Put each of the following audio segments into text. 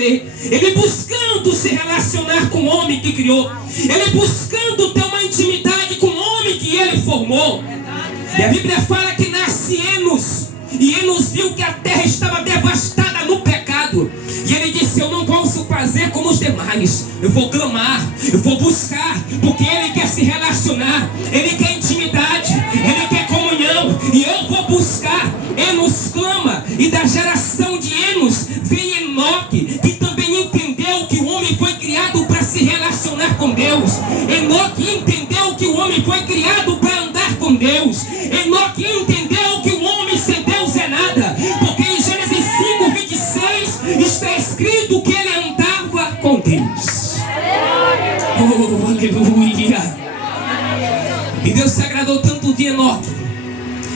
entender, ele buscando se relacionar com o homem que criou, ele buscando ter uma intimidade com o homem que ele formou. E a Bíblia fala que nasce Enos, e Enos viu que a terra estava devastada no pecado, e ele disse: eu não posso fazer como os demais, eu vou clamar, eu vou buscar, porque ele quer se relacionar, ele quer intimidade, ele quer comunhão, e eu vou buscar. Enos clama, e da geração de Enos vem Enoque, que também entendeu que o homem foi criado para se relacionar com Deus. Enoque entendeu que o homem foi criado para andar com Deus. Enoque entendeu que o homem sem Deus é nada, porque em Gênesis 5:26 está escrito que ele andava com Deus. Oh, aleluia! E Deus se agradou tanto de Enoque,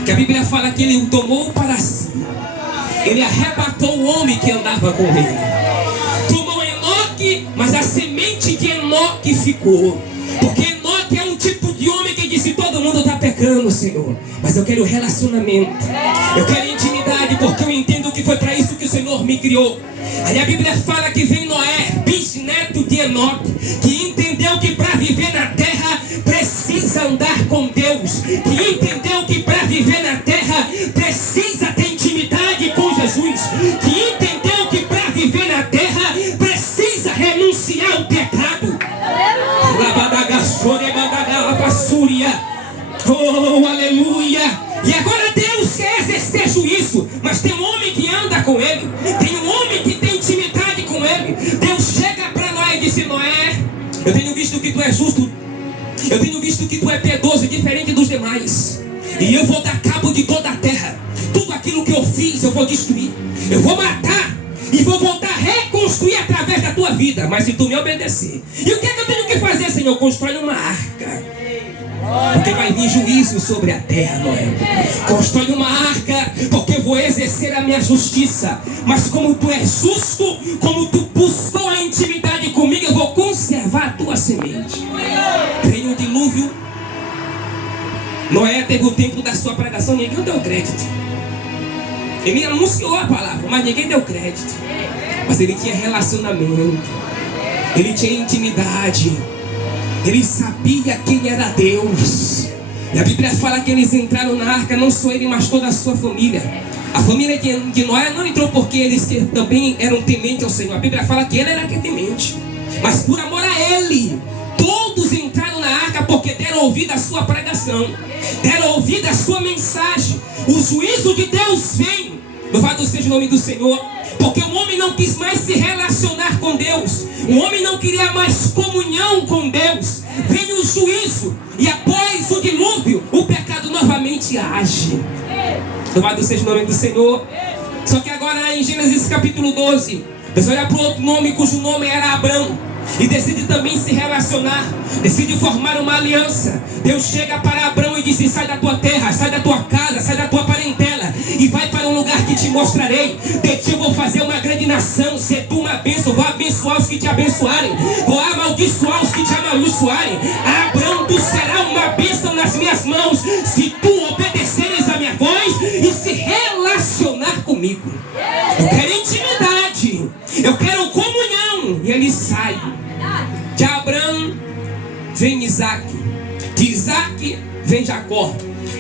que a Bíblia fala que ele o tomou para si. Ele arrebatou o homem que andava com ele. Tomou Enoque, mas a semente de Enoque ficou. Porque Enoque é um tipo de homem que disse: todo mundo está pecando, Senhor, mas eu quero relacionamento, eu quero intimidade, porque eu entendo que foi para isso que o Senhor me criou. Aí a Bíblia fala que vem Noé, bisneto de Enoque, que entendeu que para viver na terra precisa andar com Deus, que entendeu que para viver na terra precisa ter intimidade com Jesus, que entendeu que para viver na terra precisa renunciar ao pecado. Oh, aleluia! E agora Deus quer exercer juízo, mas tem um homem que anda com ele, tem um homem que tem intimidade com ele. Deus chega para Noé e disse: Noé, eu tenho visto que tu é justo, eu tenho visto que tu é piedoso, diferente dos demais, e eu vou dar cabo de toda a terra. Tudo aquilo que eu fiz eu vou destruir, eu vou matar e vou voltar a reconstruir através da tua vida, mas se tu me obedecer. E o que é que eu tenho que fazer, Senhor? Constrói uma arca, porque vai vir juízo sobre a terra, Noé. Constrói uma arca, porque eu vou exercer a minha justiça. Mas como tu és justo, como tu buscou a intimidade comigo, eu vou conservar a tua semente. Veio o dilúvio. Noé teve o tempo da sua pregação, ninguém deu crédito. Ele anunciou a palavra, mas ninguém deu crédito. Mas ele tinha relacionamento, ele tinha intimidade, ele sabia quem era Deus. E a Bíblia fala que eles entraram na arca, não só ele, mas toda a sua família. A família de Noé não entrou porque eles também eram tementes ao Senhor. A Bíblia fala que ele era temente, mas por amor a ele, todos entraram na arca porque deram ouvido à sua pregação, deram ouvido à sua mensagem. O juízo de Deus vem, louvado seja o nome do Senhor, porque o homem não quis mais se relacionar com Deus, o homem não queria mais comunhão com Deus. Vem o juízo, e após o dilúvio, o pecado novamente age. Louvado seja o nome do Senhor. Só que agora em Gênesis capítulo 12, você olha para o outro nome cujo nome era Abrão, e decide também se relacionar, decide formar uma aliança. Deus chega para Abrão e diz: sai da tua terra, sai da tua casa, sai da tua parentela e vai para um lugar que te mostrarei. De ti eu vou fazer uma grande nação, ser tu uma bênção, vou abençoar os que te abençoarem, vou amaldiçoar os que te amaldiçoarem. Abrão, tu serás uma bênção nas minhas mãos, se tu obedeceres a minha voz e se relacionar comigo. Eu quero intimidade, eu quero comunhão. E ele sai. De Abrão vem Isaac, de Isaac vem Jacó,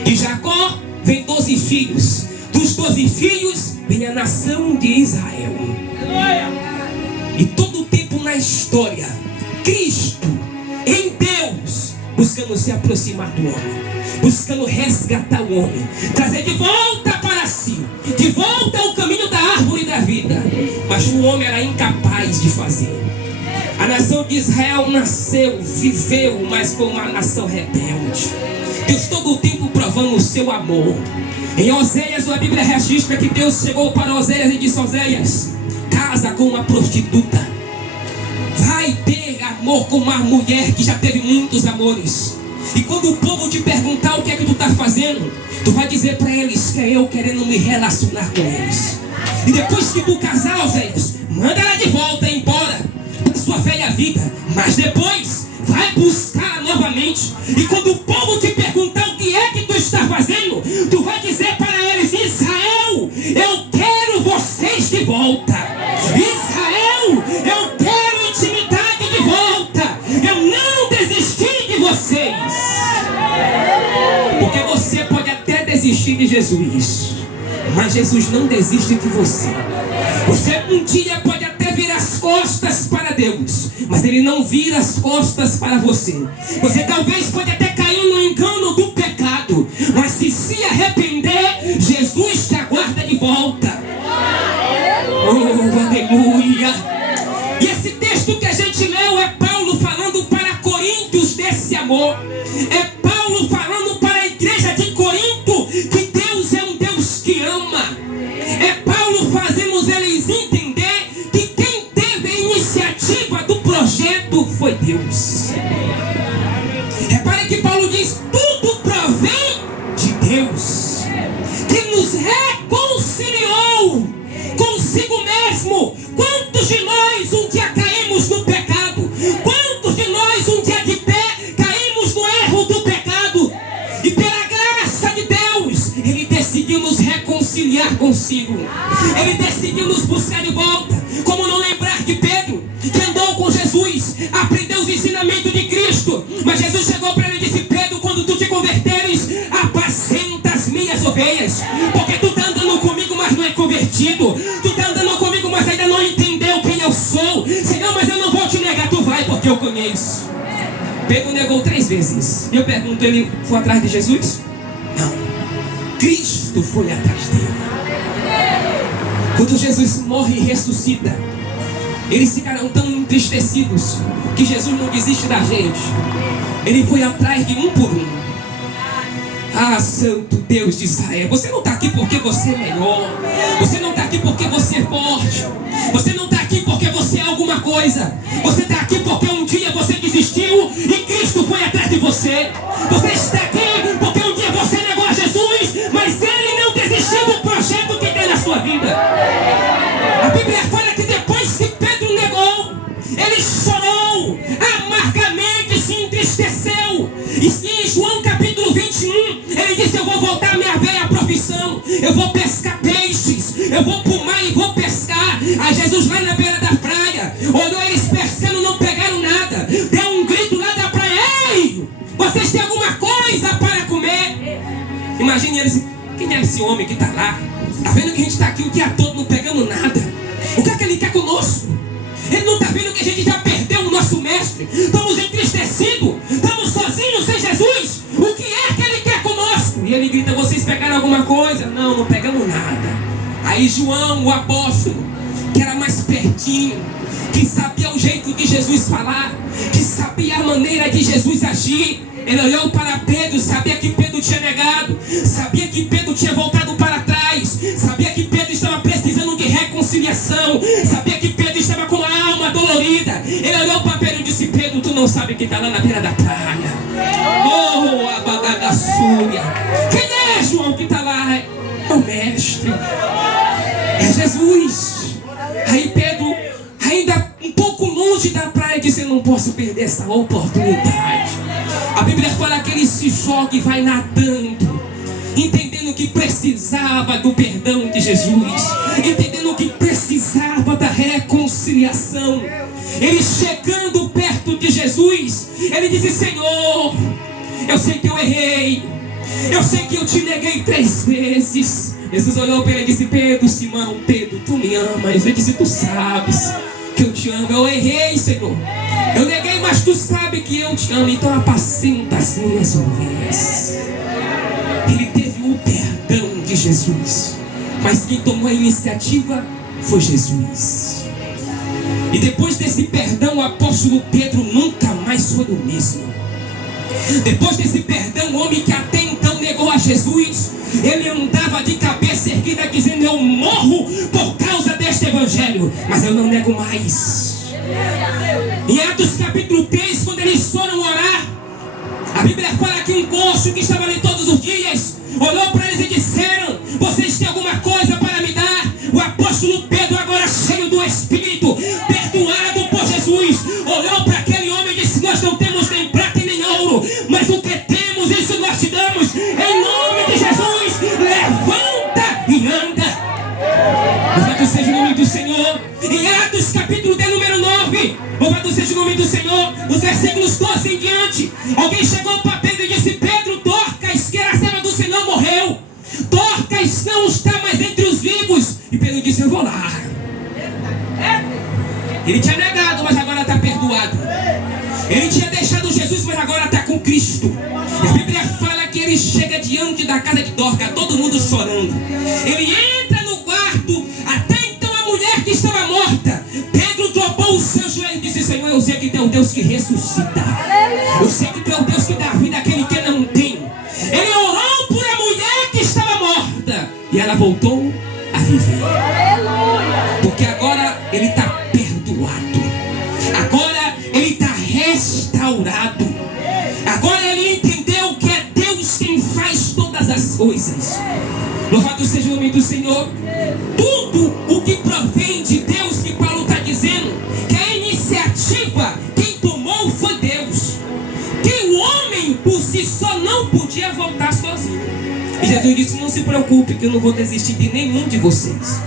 de Jacó vem 12 filhos, dos 12 filhos vem a nação de Israel. E todo o tempo na história, Cristo em Deus buscando se aproximar do homem, buscando resgatar o homem, trazer de volta para si, de volta ao caminho da árvore da vida. Mas o homem era incapaz de fazer. A nação de Israel nasceu, viveu, mas como uma nação rebelde. Deus todo o tempo provando o seu amor. Em Oséias, a Bíblia registra que Deus chegou para Oséias e disse: Oséias, casa com uma prostituta, vai ter amor com uma mulher que já teve muitos amores. E quando o povo te perguntar o que é que tu está fazendo, tu vai dizer para eles que é eu querendo me relacionar com eles. E depois que tu casar, Oséias, manda ela de volta embora para sua velha vida, mas depois vai buscar novamente. E quando o povo te perguntar o que é que tu está fazendo, tu vai dizer para eles: Israel, eu quero vocês de volta. Israel, desistir de Jesus, mas Jesus não desiste de você. Você um dia pode até virar as costas para Deus, mas Ele não vira as costas para você. Você talvez pode até cair no engano do pecado, mas se arrepender, Jesus te aguarda de volta. Oh, aleluia! E esse texto que a gente leu é Paulo falando para Coríntios desse amor. É Paulo falando para a igreja de Corinto que Deus é um Deus que ama. É Paulo fazendo eles entender que quem teve a iniciativa do projeto foi Deus. Repare que Paulo diz: tudo provém de Deus, que nos reconciliou consigo mesmo. Quantos de nós um dia caímos no pecado? Quantos de nós um dia de pé caímos no erro do pecado? E pela graça de Deus, Ele decidiu nos reconciliar consigo. Ele decidiu nos buscar de volta. Como não lembrar de Pedro, que andou com Jesus, aprendeu os ensinamentos de Cristo, mas Jesus chegou para ele e disse: Pedro, quando tu te converteres, apacenta as minhas ovelhas. Porque tu está andando comigo, mas não é convertido. Tu está andando comigo, mas ainda não entendeu quem eu sou. Senão, mas eu não vou te negar, tu vai, porque eu conheço. Pedro negou 3 vezes. E eu pergunto, ele foi atrás de Jesus? Não. Cristo foi atrás dele. Quando Jesus morre e ressuscita, eles ficaram tão entristecidos que Jesus não desiste da gente. Ele foi atrás de um por um. Ah, Santo Deus de Israel, você não está aqui porque você é melhor. Você não está aqui porque você é forte. Você não está aqui porque você é alguma coisa. Você está aqui porque um dia você desistiu e Cristo foi atrás de você. Você está aqui porque um dia você negou a Jesus, mas Ele não desistiu do projeto que tem na sua vida. A Bíblia fala que depois que Pedro negou, ele chorou amargamente, se entristeceu. E em João capítulo 21, ele disse: eu vou voltar à minha velha profissão. Eu vou pescar peixes. Eu vou para o mar e vou pescar. Aí Jesus lá na beira da praia olhou eles pescando, não pegaram nada. Deu um grito lá da praia: ei, vocês têm alguma coisa para comer? Imagine eles: quem é esse homem que está lá? Está vendo que a gente está aqui o dia todo, não pegamos nada. O que é que ele quer conosco? Ele não está vendo que a gente já perdeu o nosso mestre? Estamos entristecidos, estamos sozinhos sem Jesus. O que é que ele quer conosco? E ele grita: vocês pegaram alguma coisa? Não, não pegamos nada. Aí João, o apóstolo, que era mais pertinho, que sabia o jeito de Jesus falar, que sabia a maneira de Jesus agir, ele olhou para Pedro, sabia que Pedro tinha negado, sabia que Pedro tinha voltado para trás, sabia que Pedro estava precisando de reconciliação, sabia que Pedro estava com a alma dolorida. Ele olhou para Pedro e disse: Pedro, tu não sabe que está lá na beira da praia. Oh, a bagagaçúria. Quem é, João, que está lá? É o mestre, é Jesus. Aí Pedro, ainda um pouco longe da praia, disse: eu não posso perder essa oportunidade. A Bíblia fala que ele se joga e vai nadando, entendendo que precisava do perdão de Jesus, entendendo que precisava da reconciliação. Ele chegando perto de Jesus, ele disse: Senhor, eu sei que eu errei, eu sei que eu te neguei 3 vezes. Jesus olhou para ele e disse: Pedro, Simão, Pedro, tu me amas? Ele disse: tu sabes que eu te amo. Eu errei, Senhor, eu neguei, mas tu sabe que eu te amo. Então apacenta as minhas ovelhas. Ele teve o perdão de Jesus, mas quem tomou a iniciativa foi Jesus. E depois desse perdão, o apóstolo Pedro nunca mais foi o mesmo. Depois desse perdão, o homem que até então negou a Jesus, ele andava de cabeça erguida dizendo: eu morro por causa deste evangelho, mas eu não nego mais. Em Atos capítulo 3, quando eles foram orar, a Bíblia fala que um coxo que estava ali todos os dias olhou para eles e disseram: vocês têm alguma coisa para me dar? O apóstolo Pedro, agora cheio do Espírito, perdoado por Jesus, olhou para aquele homem e disse: nós não temos nem prata e nem ouro, mas o que temos, isso nós te damos. Em nome de Jesus, levanta e anda. Louvado seja o nome do Senhor. Em Atos capítulo de número 9, louvado seja o nome do Senhor, os versículos 12 em diante, alguém chegou para Pedro e disse: Pedro, Dorcas, que era a serva do Senhor, morreu. mas não está mais entre os vivos. E Pedro disse: eu vou lá. Ele tinha negado, mas agora está perdoado. Ele tinha deixado Jesus, mas agora está com Cristo. E a Bíblia fala que ele chega diante da casa de Dorca, todo mundo chorando. Ele entra no quarto. Até então a mulher que estava morta, Pedro dobrou o seu joelho e disse: Senhor, eu sei que tu é o Deus que ressuscita. Eu sei que tu é o Deus que dá vida àquele que não tem. Ele orou por a mulher que estava morta e ela voltou a viver. Porque agora ele está perdoado. Agora ele está restaurado. Agora ele entendeu que é Deus quem faz todas as coisas. Louvado seja o nome do Senhor. Tudo o que provém de Deus, que Paulo está dizendo, que a iniciativa quem tomou foi Deus. Que o homem por si só não podia voltar sozinho. E Jesus disse: não se preocupe, que eu não vou desistir de nenhum de vocês.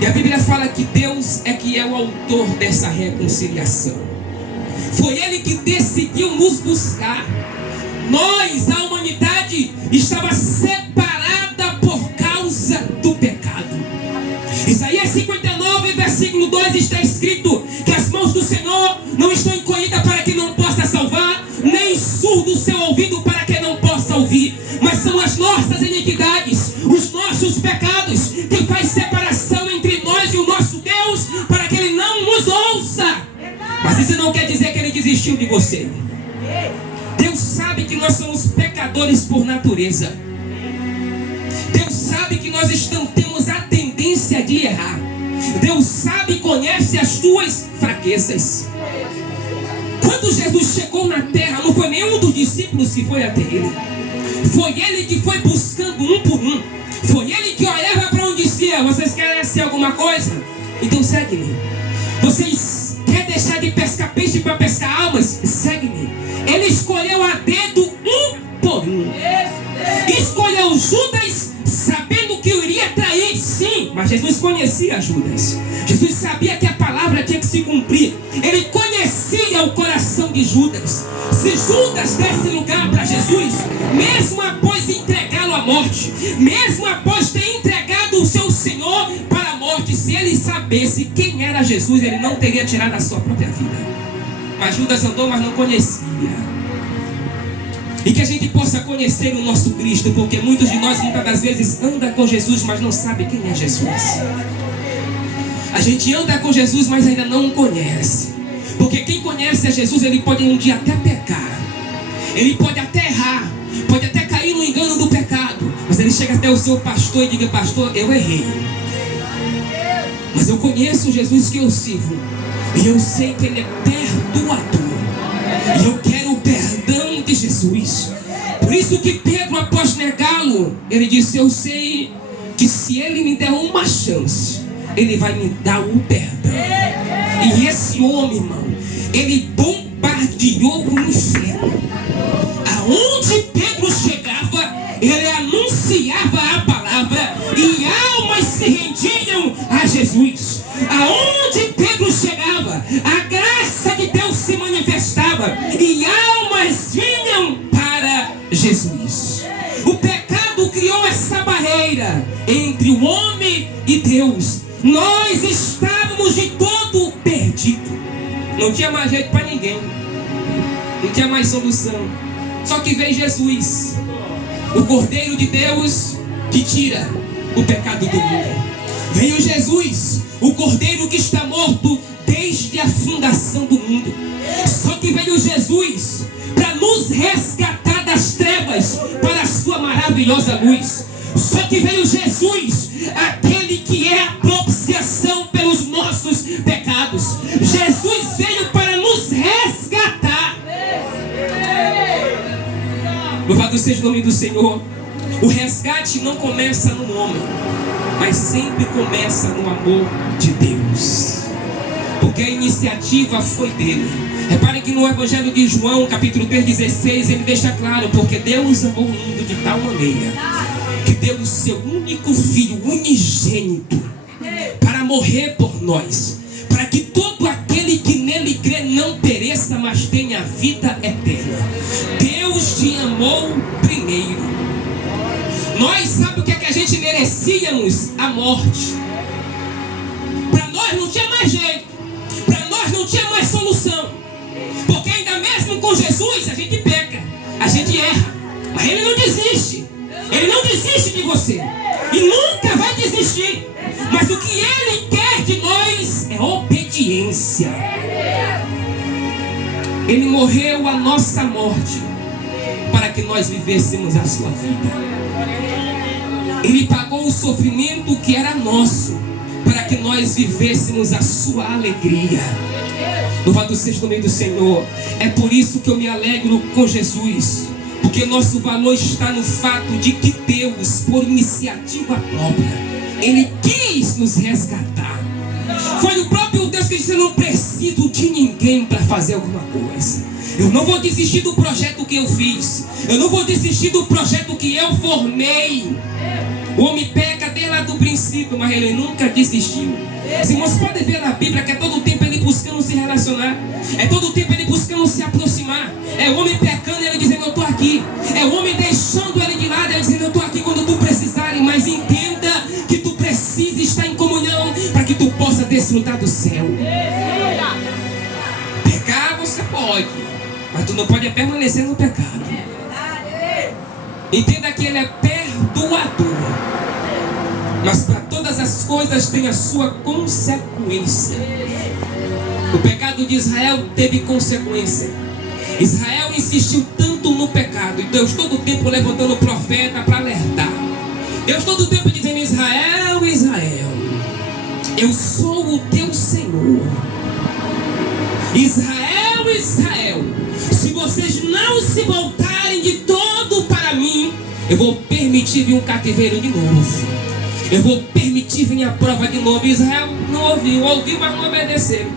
E a Bíblia fala que Deus é que é o autor dessa reconciliação. Foi Ele que decidiu nos buscar. Nós, a humanidade, estava separada por causa do pecado. Isaías 59, versículo 2 está escrito que as mãos do Senhor não estão encolhidas para que não possa salvar, nem surdo o seu ouvido para que não possa ouvir. Mas são as nossas iniquidades, os nossos pecados, que faz separação entre nós e o nosso Deus, para que Ele não nos ouça. Mas isso não quer dizer que Ele desistiu de você. Deus sabe que nós somos pecadores por natureza. Deus sabe que nós temos a tendência de errar. Deus sabe e conhece as tuas fraquezas. Quando Jesus chegou na terra, não foi nenhum dos discípulos que foi até Ele. Foi Ele que foi buscando um por um. Foi Ele que olhava para onde dizia: vocês querem ser alguma coisa? Então segue-me. Vocês querem deixar de pescar peixe para pescar almas? Segue-me. Ele escolheu a dedo um por um. Escolheu Judas, sabendo que iria trair, sim. Mas Jesus conhecia Judas. Jesus sabia que a palavra tinha que se cumprir. Ele conhecia o coração de Judas. Se Judas desse lugar para Jesus, mesmo após entregá-lo à morte, mesmo após ter entregado o seu Senhor para a morte, se ele sabesse quem era Jesus, ele não teria tirado a sua própria vida. Mas Judas andou, mas não conhecia. E que a gente possa conhecer o nosso Cristo, porque muitos de nós muitas das vezes anda com Jesus, mas não sabe quem é Jesus. A gente anda com Jesus, mas ainda não o conhece. Porque quem conhece a Jesus, ele pode um dia até pecar. Ele pode até errar. Pode até cair no engano do pecado. Mas ele chega até o seu pastor e diga: pastor, eu errei. Mas eu conheço o Jesus que eu sirvo. E eu sei que Ele é perdoador. E eu quero o perdão de Jesus. Por isso que Pedro, após negá-lo, ele disse: eu sei que se Ele me der uma chance, Ele vai me dar o perdão. E esse homem, irmão, ele bombardeou o inferno. Aonde Pedro chegava, ele anunciava a palavra e almas se rendiam a Jesus. Aonde Pedro chegava, a graça de Deus se manifestava e almas vinham para Jesus. O pecado criou essa barreira entre o homem e Deus. Nós estávamos de todo perdido. Não tinha mais jeito para ninguém. Não tinha mais solução. Só que veio Jesus, o Cordeiro de Deus que tira o pecado do mundo. Veio Jesus, o Cordeiro que está morto desde a fundação do mundo. Só que veio Jesus para nos resgatar das trevas para a sua maravilhosa luz. Só que veio Jesus, aquele que é a propiciação pelos nossos pecados. Jesus veio para nos resgatar. Louvado seja o nome do Senhor. O resgate não começa no homem, mas sempre começa no amor de Deus. Porque a iniciativa foi dele. Reparem que no Evangelho de João, capítulo 3:16, ele deixa claro: porque Deus amou o mundo de tal maneira que deu o seu único filho unigênito para morrer por nós, para que todo aquele que nele crê não pereça, mas tenha vida eterna. Deus te amou primeiro. Nós sabemos o que é que a gente merecíamos? A morte. Para nós não tinha mais jeito. Para nós não tinha mais solução. Porque ainda mesmo com Jesus a gente peca, a gente erra. Mas Ele não desiste. Ele não desiste de você. E nunca vai desistir. Mas o que Ele quer de nós é obediência. Ele morreu a nossa morte para que nós vivêssemos a sua vida. Ele pagou o sofrimento que era nosso para que nós vivêssemos a sua alegria. Louvado seja o nome do Senhor. É por isso que eu me alegro com Jesus, porque nosso valor está no fato de que Deus, por iniciativa própria, Ele quis nos resgatar. Foi o próprio Deus que disse: eu não preciso de ninguém para fazer alguma coisa. Eu não vou desistir do projeto que eu fiz. Eu não vou desistir do projeto que eu formei. O homem peca desde lá do princípio, mas ele nunca desistiu. Os irmãos podem ver na Bíblia que é todo o tempo ele buscando se relacionar. É todo o tempo ele buscando se aproximar. É o homem pecando e ele dizendo: eu estou aqui. É o homem deixando ele de lado e ele dizendo: eu estou aqui quando tu precisarem. Mas entenda que tu precisa estar em comunhão para que tu possa desfrutar do céu. Pecar você pode, mas tu não pode permanecer no pecado. Entenda que Ele é perdoador, mas para todas as coisas tem a sua consequência. O pecado de Israel teve consequência. Israel insistiu tanto no pecado, e Deus todo o tempo levantando o profeta para alertar. Deus todo o tempo dizendo: Israel, Israel, eu sou o teu Senhor. Israel, Israel, se vocês não se voltarem de todo para mim, eu vou permitir vir um cativeiro de novo. Eu vou permitir vir a prova de novo. Israel não ouviu, mas não obedeceu.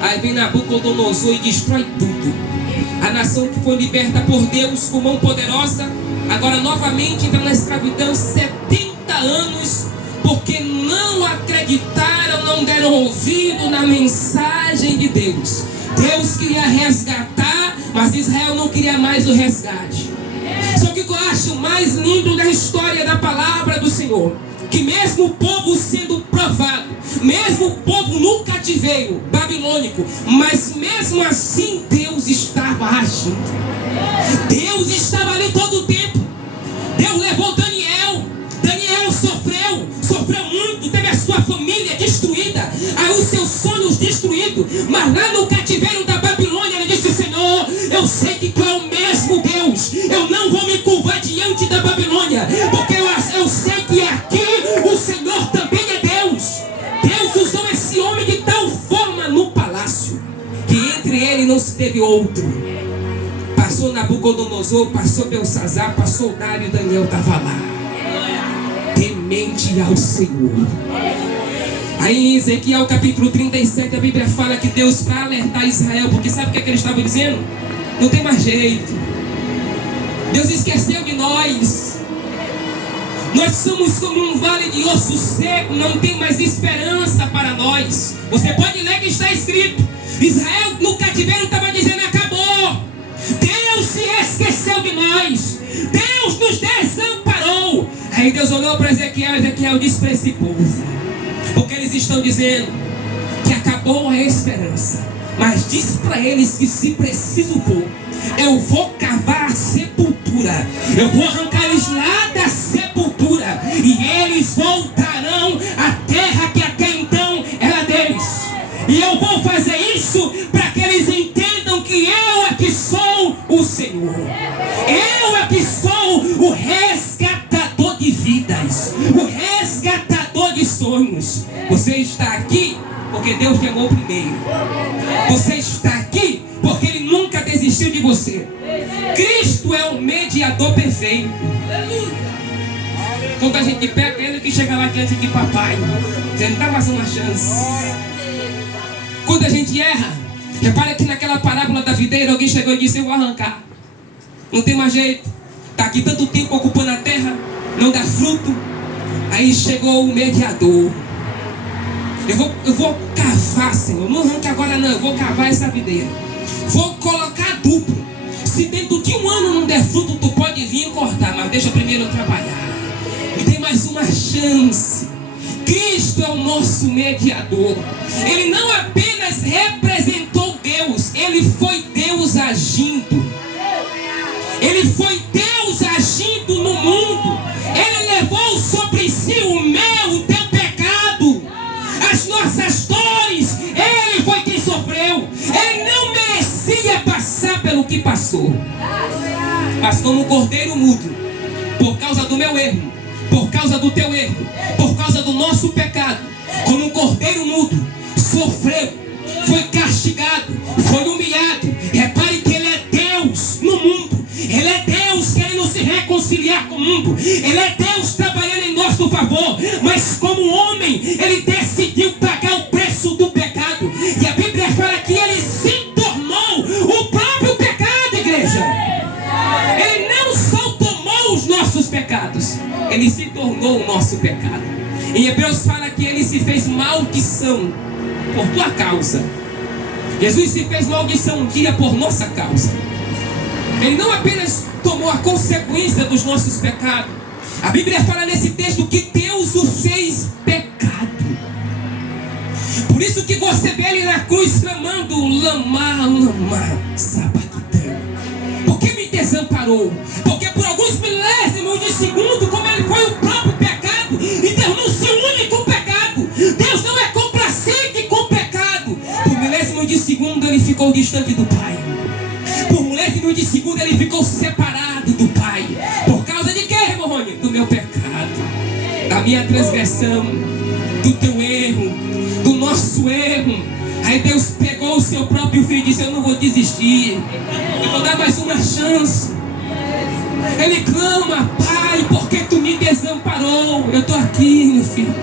Aí vem Nabucodonosor e destrói tudo. A nação que foi liberta por Deus com mão poderosa, agora novamente entra na escravidão 70 anos, porque não acreditaram, não deram ouvido na mensagem de Deus. Deus queria resgatar, mas Israel não queria mais o resgate. Só que o que eu acho mais lindo da história da palavra do Senhor, que mesmo o povo sendo provado, mesmo o povo no cativeiro babilônico, mas mesmo assim Deus estava agindo. Deus estava ali todo o tempo. Deus levou Daniel. Daniel sofreu muito, teve a sua família destruída, aí os seus sonhos destruídos, mas lá no cativeiro da Babilônia ele disse: Senhor, eu sei que tu é o mesmo Deus, eu não vou me curvar diante da Babilônia, porque eu sei que aqui o Senhor também é Deus. Deus usou esse homem de tal forma no palácio, que entre ele não se teve outro. Passou Nabucodonosor, passou Belsazar, passou Dário, e Daniel estava lá, temente ao Senhor. Aí em Ezequiel capítulo 37 a Bíblia fala que Deus, para alertar Israel, porque sabe o que ele estava dizendo? Não tem mais jeito. Deus esqueceu de nós. Nós somos como um vale de osso seco, não tem mais esperança para nós. Você pode ler que está escrito: Israel no cativeiro estava dizendo: acabou. Deus se esqueceu de nós. Deus nos desamparou. Aí Deus olhou para Ezequiel. Ezequiel disse para esse povo, porque eles estão dizendo que acabou a esperança, mas disse para eles que se preciso for, eu vou cavar a sepultura, eu vou arrancar eles lá da sepultura, e eles voltarão à terra que até então era deles. E eu vou fazer isso para que eles entendam que eu é que sou o Senhor. Eu é que sou o resgatador de vidas, o resgatador de sonhos. Você está aqui porque Deus te amou primeiro. Você está aqui porque Ele nunca desistiu de você. Cristo é o mediador perfeito. Quando a gente peca, Ele que chega lá diante de papai, dizendo: dá mais uma chance. Quando a gente erra, repara que naquela parábola da videira, alguém chegou e disse: eu vou arrancar. Não tem mais jeito. Está aqui tanto tempo ocupando a terra, não dá fruto. Aí chegou o mediador. Eu vou cavar, Senhor. Não arranque agora não, eu vou cavar essa videira. Vou colocar duplo. Se dentro de um ano não der fruto, tu pode vir suportar, mas deixa primeiro eu trabalhar. Me dê mais uma chance. Cristo é o nosso mediador. Ele não apenas representou Deus, ele foi Deus agindo. Ele foi Deus agindo no mundo. Ele levou sobre si o meu, o teu pecado, as nossas dores. Ele foi quem sofreu. Ele não merecia passar pelo que passou, mas como um cordeiro mudo, por causa do meu erro, por causa do teu erro, por causa do nosso pecado, como um cordeiro mudo, sofreu, foi castigado, foi humilhado. Repare que ele é Deus no mundo. Ele é Deus querendo se reconciliar com o mundo. Ele é Deus trabalhando em nosso favor. Mas como homem, ele decidiu pagar o preço do pecado. E a Bíblia fala que ele se tornou o próprio pecado, igreja. Ele não só tomou os nossos pecados, ele se tornou o nosso pecado. Em Hebreus fala que ele se fez maldição por tua causa. Jesus se fez maldição um dia por nossa causa. Ele não apenas tomou a consequência dos nossos pecados. A Bíblia fala nesse texto que Deus o fez pecado. Por isso que você vê ele na cruz clamando: Lama, lama, sabachthani. Porque me desamparou. Porque por alguns milésimos de segundo, como ele foi o próprio pecado, e Deus não se une com o pecado. Deus não é complacente com o pecado. Por milésimos de segundo ele ficou distante do Pai. Por milésimo de segundo ele ficou separado do Pai. Por causa de quê, irmão Rony? Do meu pecado, da minha transgressão, do teu erro, do nosso erro. Aí Deus pegou o seu próprio filho e disse: eu não vou desistir, eu vou dar mais uma chance. Ele clama: Pai, porque tu me desamparou? Eu estou aqui, meu filho.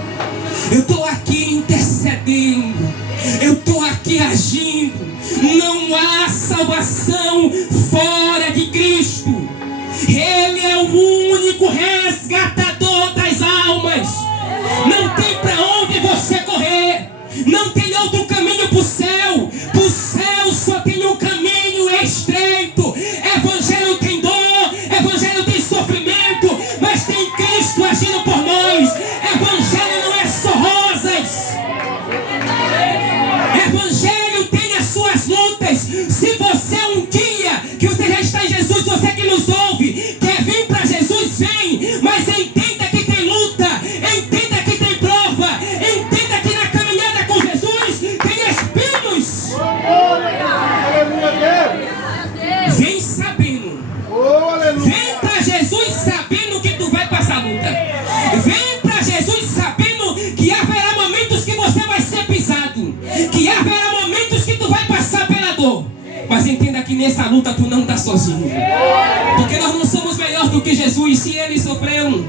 Eu estou aqui intercedendo. Eu estou aqui agindo. Não há salvação fora de Cristo. Ele é o único resgatador das almas. Não tem para onde você correr. Não tem outro caminho para o céu. Para o céu só tem um caminho estreito. Evangelho tem dor, evangelho tem sofrimento, mas tem Cristo agindo por nós. Evangelho não é só rosas. Evangelho tem as suas lutas. Se você um dia que você já está em Jesus, você que nos ouve, quer vir para Jesus, vem. Mas entenda que tem luta, entenda que tem prova, entenda que na caminhada com Jesus tem espinhos. Vem sabendo. Vem para Jesus sabendo que tu vai passar luta. Vem para Jesus sabendo que haverá momentos que você vai ser pisado, que haverá momentos que tu vai passar pela dor. Mas entenda que nessa luta tu não está sozinho. Porque nós não somos melhor do que Jesus. Se ele sofreu,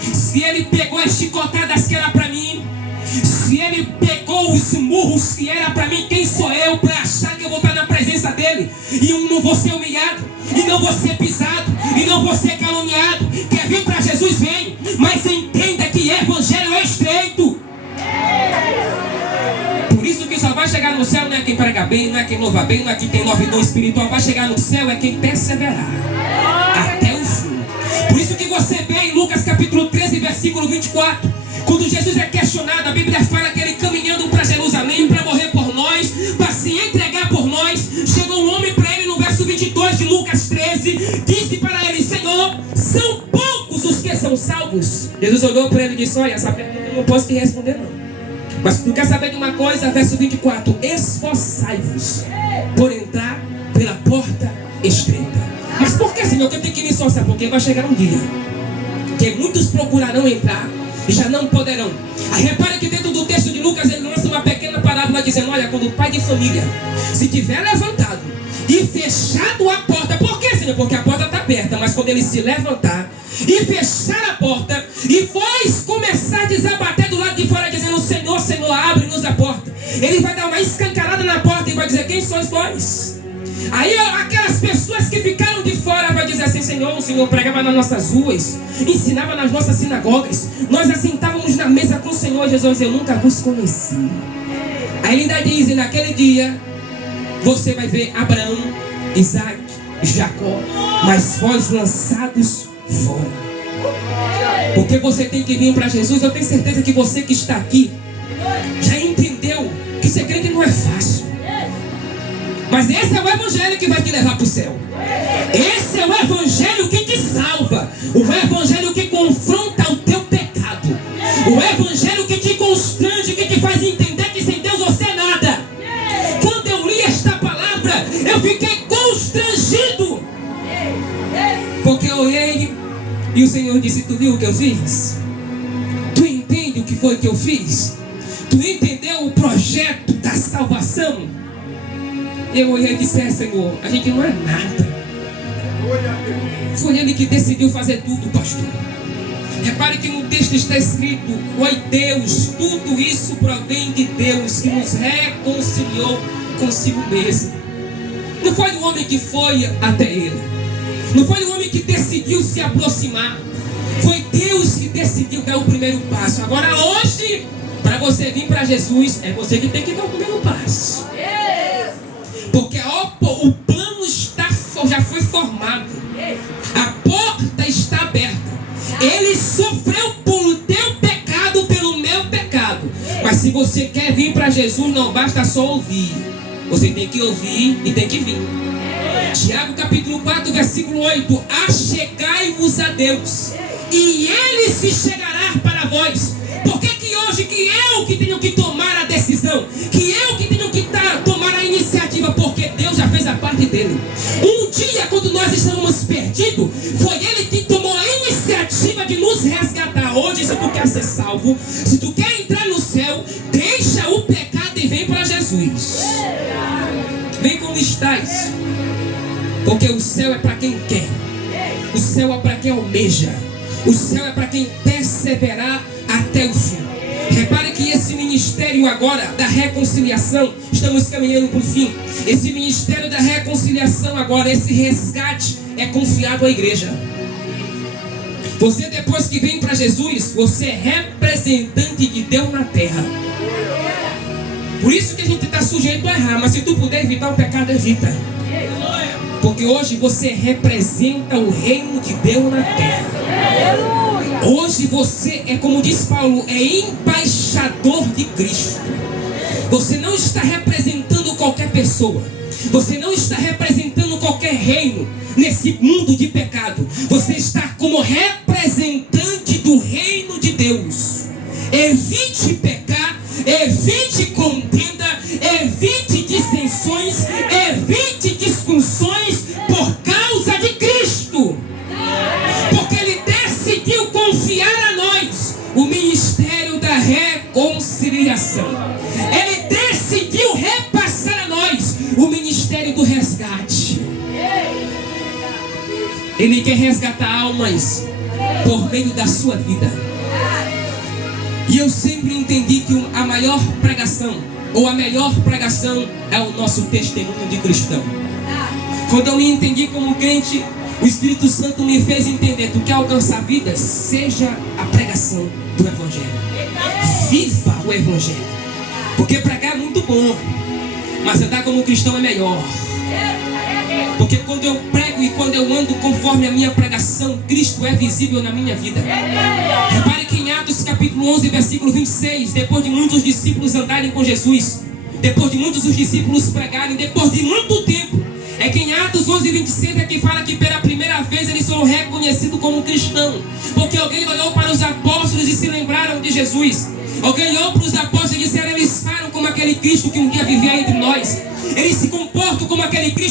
se ele pegou as chicotadas que era para mim, se ele pegou os murros que era para mim, quem sou eu para achar que eu vou estar na presença dele e eu não vou ser humilhado, e não vou ser pisado, e não vou ser caluniado? Quer vir para Jesus, vem. Mas entenda que evangelho é estreito. Por isso que só vai chegar no céu não é quem prega bem, não é quem louva bem, não é quem tem nova dom espiritual. Vai chegar no céu é quem perseverar até o fim. Por isso que você vê em Lucas capítulo 13, versículo 24, quando Jesus é questionado, a Bíblia fala que ele caminhando para Jerusalém para morrer por nós, para se entregar por nós, chegou um homem para ele no verso 22 de Lucas 13, disse para ele: Senhor, são poucos os que são salvos? Jesus olhou para ele e disse: olha, essa pergunta eu não posso te responder não. Mas tu quer saber de uma coisa? Verso 24: esforçai-vos por entrar pela porta estreita. Mas por que, Senhor, que eu tenho que me esforçar? Porque vai chegar um dia que muitos procurarão entrar e já não poderão. Aí repare que dentro do texto de Lucas ele lança uma pequena parábola dizendo: olha, quando o pai de família se tiver levantado e fechado a porta. Por que, Senhor? Porque a porta está aberta. Mas quando ele se levantar e fechar a porta e vós começar a desabater do lado de fora dizendo: Senhor, Senhor, abre-nos a porta, ele vai dar uma escancarada na porta e vai dizer: quem sois vós? Aí aquelas pessoas que ficaram de fora vai dizer assim: Senhor, o Senhor pregava nas nossas ruas, ensinava nas nossas sinagogas, nós assentávamos na mesa com o Senhor. Jesus: eu nunca vos conheci. Aí ele ainda diz: e naquele dia você vai ver Abraão, Isaac, Jacó, mas vós lançados fora. Porque você tem que vir para Jesus. Eu tenho certeza que você que está aqui já entendeu que ser crente não é fácil. Mas esse é o evangelho que vai te levar para o céu. Esse é o evangelho que te salva. O evangelho que confronta o teu pecado. O evangelho que te constrange, que te faz entender que sem Deus você é nada. Quando eu li esta palavra, eu fiquei constrangido. Porque eu olhei e o Senhor disse: tu viu o que eu fiz? Tu entende o que foi que eu fiz? Tu entendeu o projeto da salvação? Eu olhei e disse: Senhor, a gente não é nada. Foi Ele que decidiu fazer tudo, pastor. Repare que no texto está escrito: oi Deus, tudo isso provém de Deus, que nos reconciliou consigo mesmo. Não foi o homem que foi até Ele. Não foi o homem que decidiu se aproximar. Foi Deus que decidiu dar o primeiro passo. Agora hoje, para você vir para Jesus, é você que tem que dar o primeiro passo. Porque o plano já foi formado. A porta está aberta. Ele sofreu pelo teu pecado, pelo meu pecado. Mas se você quer vir para Jesus, não basta só ouvir. Você tem que ouvir e tem que vir. Tiago capítulo 4, versículo 8. Achegai-vos a Deus, e Ele se chegará para vós. Por que hoje que eu que tenho que tomar a decisão? Que eu que tenho que tomar a iniciativa? Porque Deus já fez a parte dele. Um dia, quando nós estávamos perdidos, foi Ele que tomou a iniciativa de nos resgatar. Hoje, se tu quer ser salvo, se tu quer entrar no céu, deixa o pecado e vem para Jesus. Vem como estás. Porque o céu é para quem quer. O céu é para quem almeja. O céu é para quem perseverar até o fim. Repare que esse ministério agora da reconciliação, estamos caminhando para o fim. Esse ministério da reconciliação agora, esse resgate é confiado à igreja. Você, depois que vem para Jesus, você é representante de Deus na terra. Por isso que a gente está sujeito a errar. Mas se tu puder evitar o pecado, evita. Porque hoje você representa o reino de Deus na terra. Hoje você é, como diz Paulo, é embaixador de Cristo. Você não está representando qualquer pessoa. Você não está representando qualquer reino nesse mundo de pecado. Você está como representante do reino de Deus. Evite pecar, evite contenda, evite dissensões, evite discussões por causa de Cristo. Porque Ele decidiu confiar a nós o ministério da reconciliação. Ele decidiu repassar a nós o ministério do resgate. Ele quer resgatar almas por meio da sua vida. E eu sempre entendi que a maior pregação, ou a melhor pregação, é o nosso testemunho de cristão. Quando eu me entendi como crente, o Espírito Santo me fez entender: tu quer alcançar vidas? Seja a pregação do Evangelho. Viva o Evangelho. Porque pregar é muito bom, mas andar como cristão é melhor. Porque quando eu prego e quando eu ando conforme a minha pregação, Cristo é visível na minha vida. Repare que em Atos capítulo 11, versículo 26, depois de muitos discípulos andarem com Jesus, depois de muitos os discípulos pregarem, depois de muito tempo, é que em Atos 11, 26 é que fala que pela primeira vez eles foram reconhecidos como cristãos. Porque alguém olhou para os apóstolos e se lembraram de Jesus. Alguém olhou para os apóstolos e disseram: eles falam como aquele Cristo que um dia vivia entre nós. Eles se comportam como aquele Cristo